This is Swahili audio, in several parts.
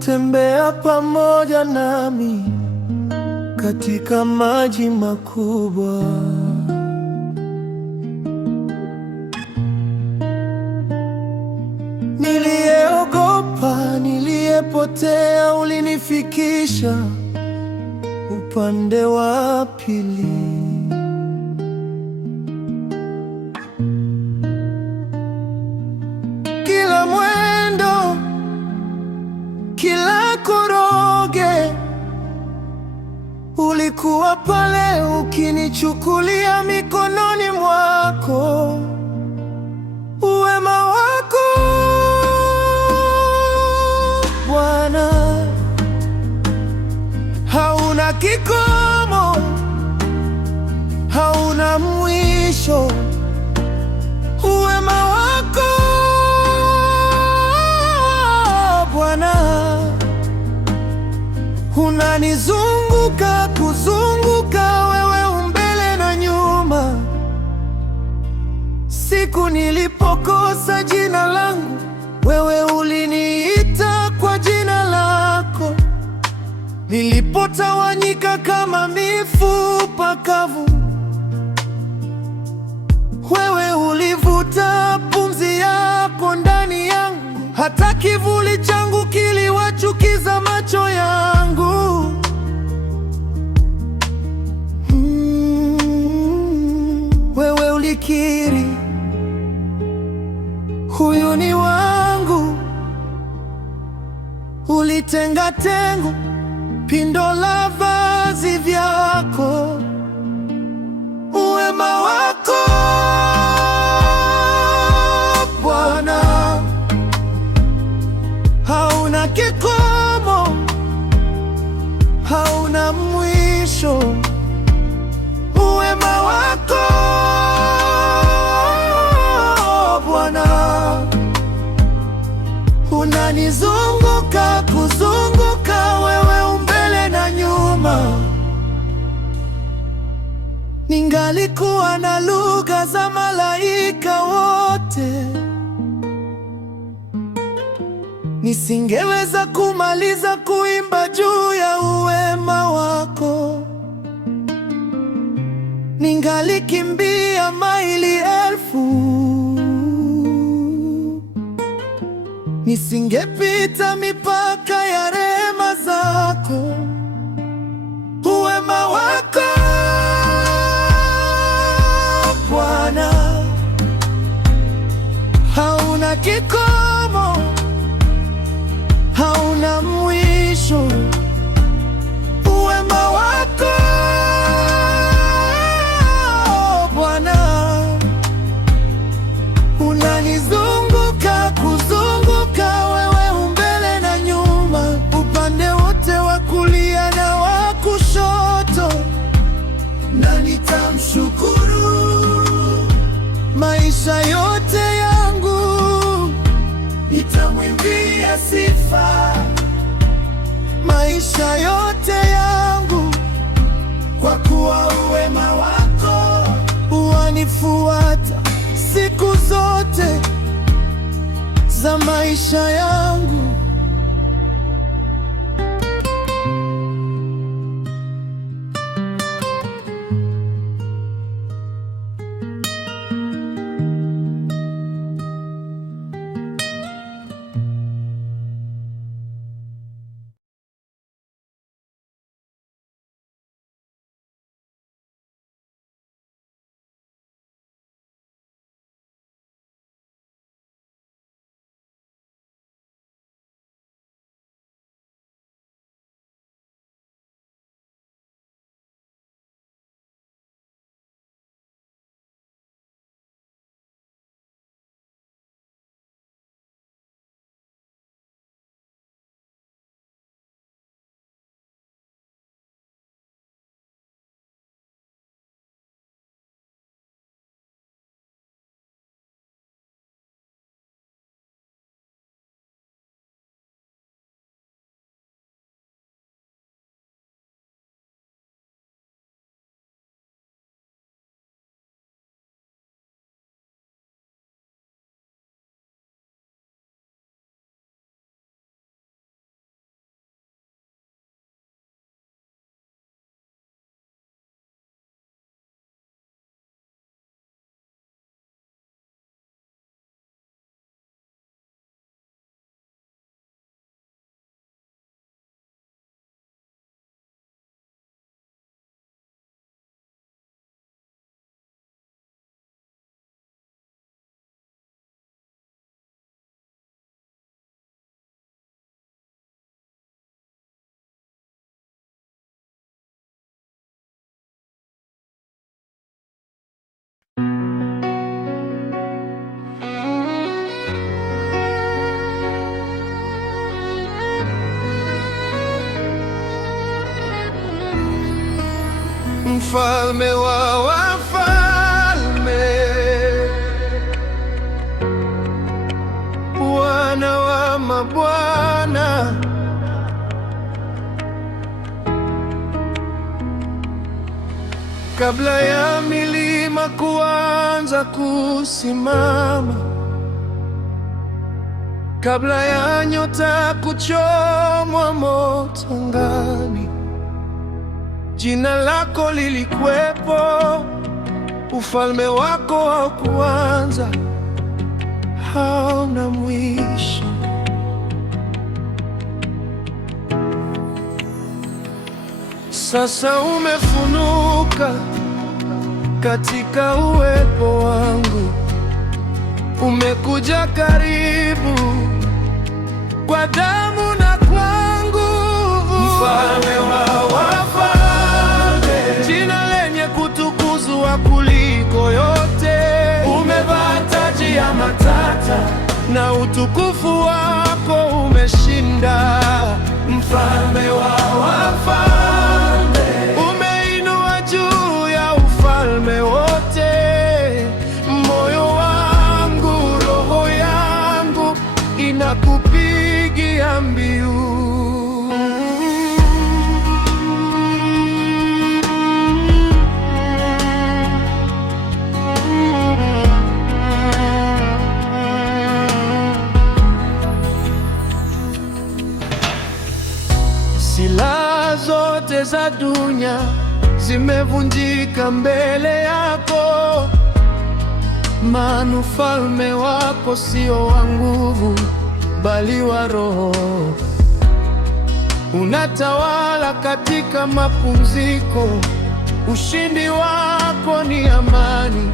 tembea pamoja nami katika maji makubwa. Niliyeogopa, niliyepotea, ulinifikisha upande wa pili. Kila mwendo, kila koroge, ulikuwa pale ukinichukulia mikononi mwako. Uwema wako Bwana hauna kikomo, hauna mwisho. Uwema wako Bwana unanizunguka, kuzunguka, wewe umbele na nyuma. Siku nilipokosa jina langu, wewe uliniita kwa jina lako. Nilipotawanyika kama mifupa kavu, wewe ulivuta pumzi yako ndani yangu. Hata kivuli changu kiliwachukiza macho yangu. Wewe ulikiri, huyu ni wangu. Ulitenga tengo pindo la vazi vyako. Uwema wako Bwana hauna kikomo, hauna mwisho. Uwema wako Bwana unanizunguka, kuzunguka, wewe umbele na nyuma. Ningalikuwa na lugha za malaika wote, nisingeweza kumaliza kuimba juu ya uwema wako. Ningalikimbia maili elfu, nisingepita mipaka ya rehema zako. Uwema wako Bwana hauna kikomo, hauna mwisho. Uwema wako Bwana unanizunguka, kuzunguka, wewe umbele na nyuma, upande wote wa kulia na wa kushoto. Na nitamshukuru maisha yote yangu, nitamwimbia sifa maisha yote yangu, kwa kuwa uwema wako wanifuata siku zote za maisha yangu. mfalme wa wafalme, Bwana wa mabwana. Kabla ya milima kuanza kusimama, kabla ya nyota kuchomwa moto angani, jina lako lilikuwepo, ufalme wako haukuanza, hauna mwisho. Sasa umefunuka katika uwepo wangu, umekuja karibu kwa damu na kwa nguvu. Mfalme wa wafalme, jina lenye kutukuzwa kuliko yote, umevaa taji ya matata na utukufu wako umeshinda. Mfalme wa wafalme, umeinua juu ya ufalme wote moyo wangu, roho yangu inakupigia mbiu. Silaha zote za dunia zimevunjika mbele yako, maana ufalme wako sio wa nguvu bali wa Roho. Unatawala katika mapumziko, ushindi wako ni amani.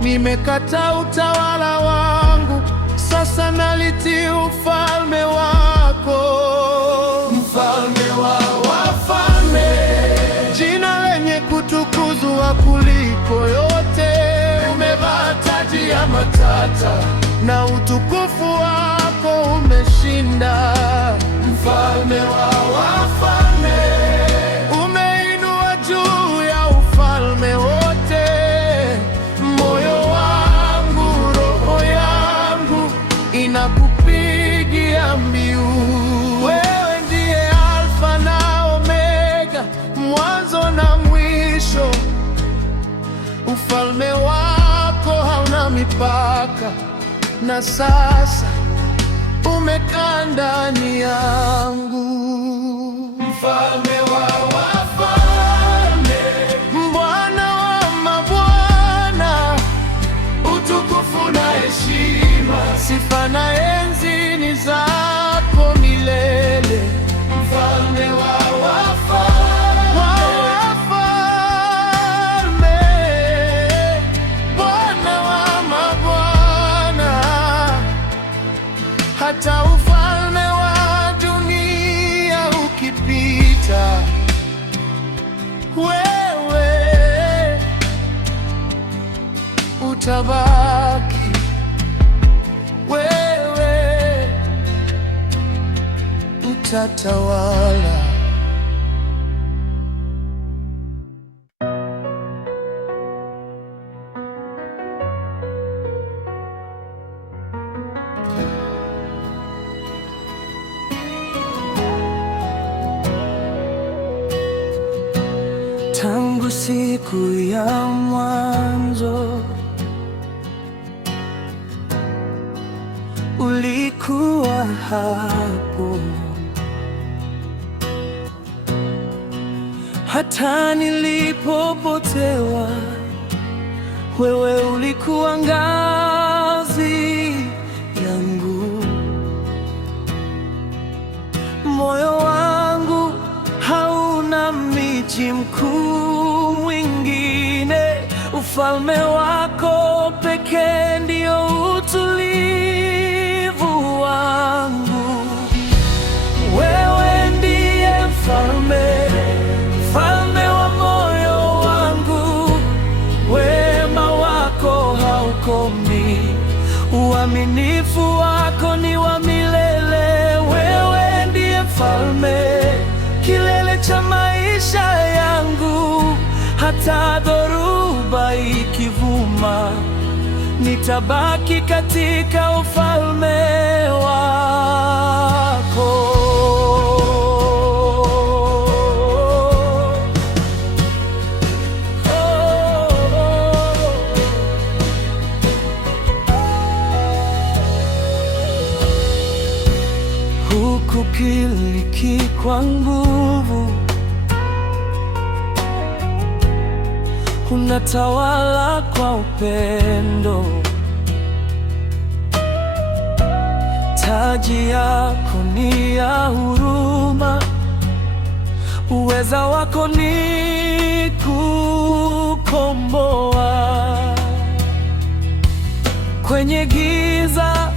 Nimekataa utawala wangu, sasa nalitii ufalme wako. Mfalme wa wafalme, jina lenye kutukuzwa kuliko yote, umevaa taji ya matata na utukufu wako umeshinda. Mfalme wa wafalme, umeinua juu ya ufalme wote moyo wangu, roho yangu inakupigia mbiu. Wewe ndiye Alfa na Omega, mwanzo na mwisho. Ufalme wako hauna mipaka, na sasa umekaa ndani yangu. Mfalme wa wafalme, Bwana wa mabwana, utukufu na heshima, sifa na enzi ni zako milele. Mfalme wa wafalme, Bwana wa mabwana, hata ufalme wa dunia ukipita, wewe utabaki. Wewe utatawala. Tangu siku ya mwanzo ulikuwa hapo, hata nilipopotewa wewe ulikuwa ngazi yangu. Moyo wangu hauna miji mkuu mwingine, ufalme wako pekee ndio utulivu wangu. Wewe ndiye mfalme, mfalme wa moyo wangu. Wema wako haukomi, uaminifu wako ni wa milele. Wewe ndiye mfalme, kilele cha maisha yangu. hata dhoruba ikivuma, nitabaki katika ufalme wako. Hukukiliki kwa nguvu, unatawala kwa upendo. Taji yako ni ya huruma, uweza wako ni kukomboa. Kwenye giza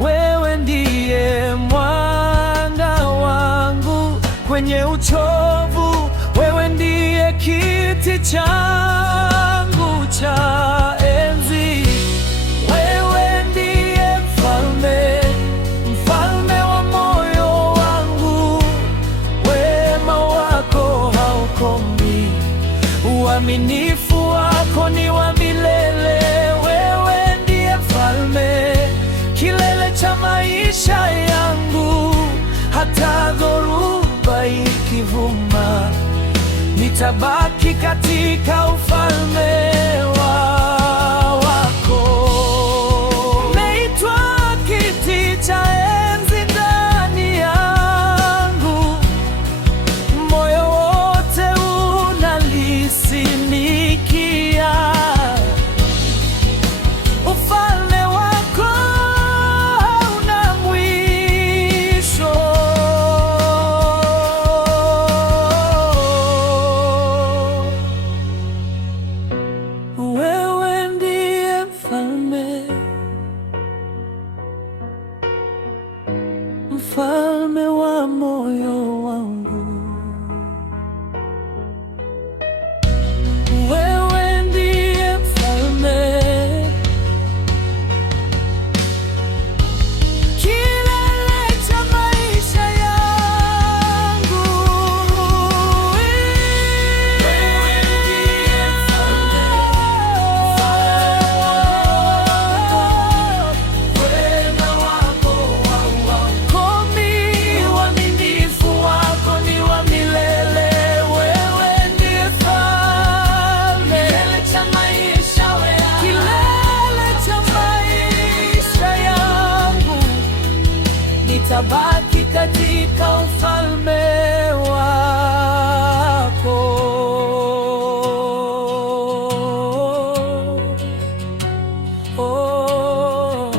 wewe ndiye mwanga wangu, kwenye uchovu wewe ndiye kiti changu cha enzi. Wewe ndiye mfalme, mfalme wa moyo wangu. Wema wako haukomi, uaminifu wako ni wa milele. Wewe ndiye mfalme, kilele cha maisha yangu. Hata dhoruba ikivuma, nitabaki katika ufalme wako. Umeitwa kiti cha enzi ndani yangu, moyo wote unalisimikia. Ufalme wako hauna mwisho. Wewe ndiye mfalme, mfalme wa moyo wangu. Wewe ndiye mfalme, kilele cha maisha yangu. Wewe ndiye mfalme, wema wako haukomi, uaminifu wako ni wa milele. Wewe ndiye mfalme, kilele cha maisha yangu. Nitabaki katika ufalme wako. Oh.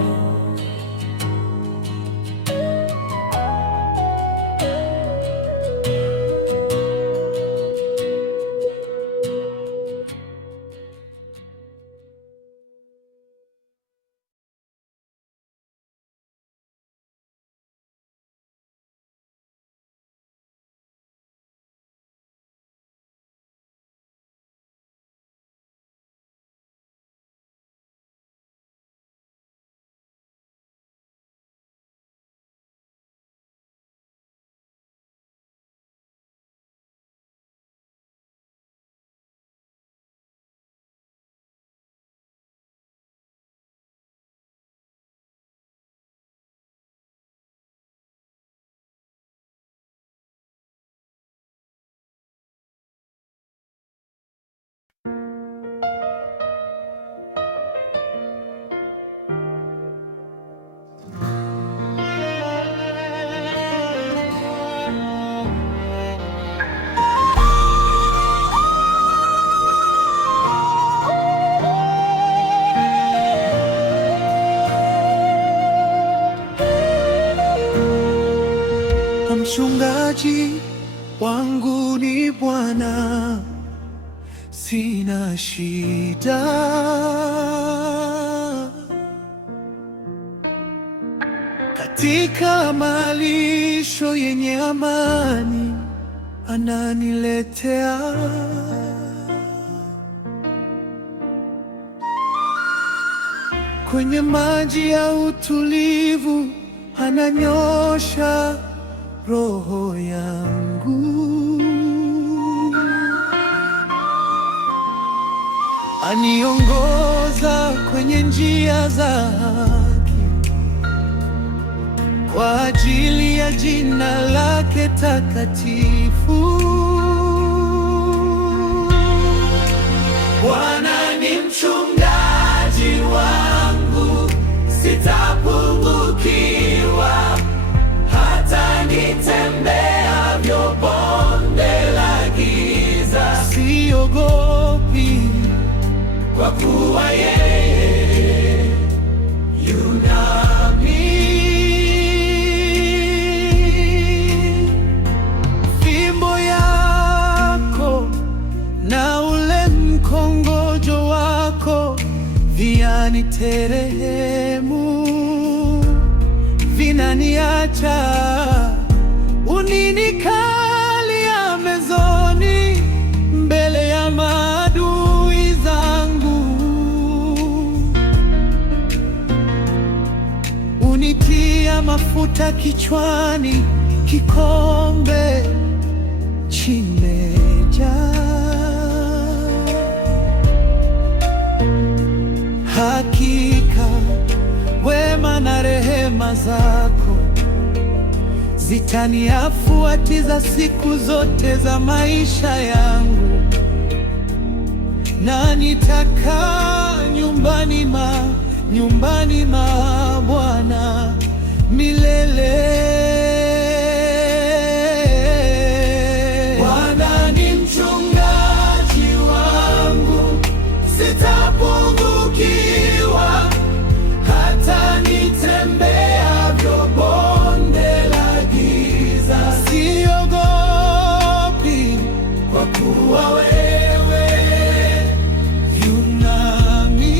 Mchungaji wangu ni Bwana, sina shida. Katika malisho yenye amani ananiletea. Kwenye maji ya utulivu ananyosha roho yangu. aniongoza kwenye njia zake kwa ajili ya jina lake takatifu. Bwana ni mchungaji wangu, sitapungukiwa. Hata nitembeavyo bonde la giza, siogopi, kwa kuwa yeye yu nami. Fimbo yako na ule mkongojo wako vyaniterehemu, vinaniacha uninikalia mezoni mbele ya maadui zangu. Unitia mafuta kichwani, kikombe kimejaa. Hakika wema na rehema zako zitanifuatilia siku zote za maisha yangu, na nitakaa nyumbani mwa Bwana milele. Bwana ni mchungaji wangu, sitapungukiwa. Hata nitembeavyo bonde la giza, siogopi, kwa kuwa wewe yu nami.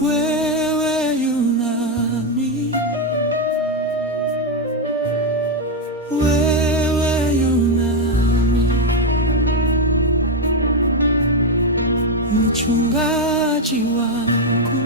Wewe yu nami, wewe yu nami, mchungaji wangu.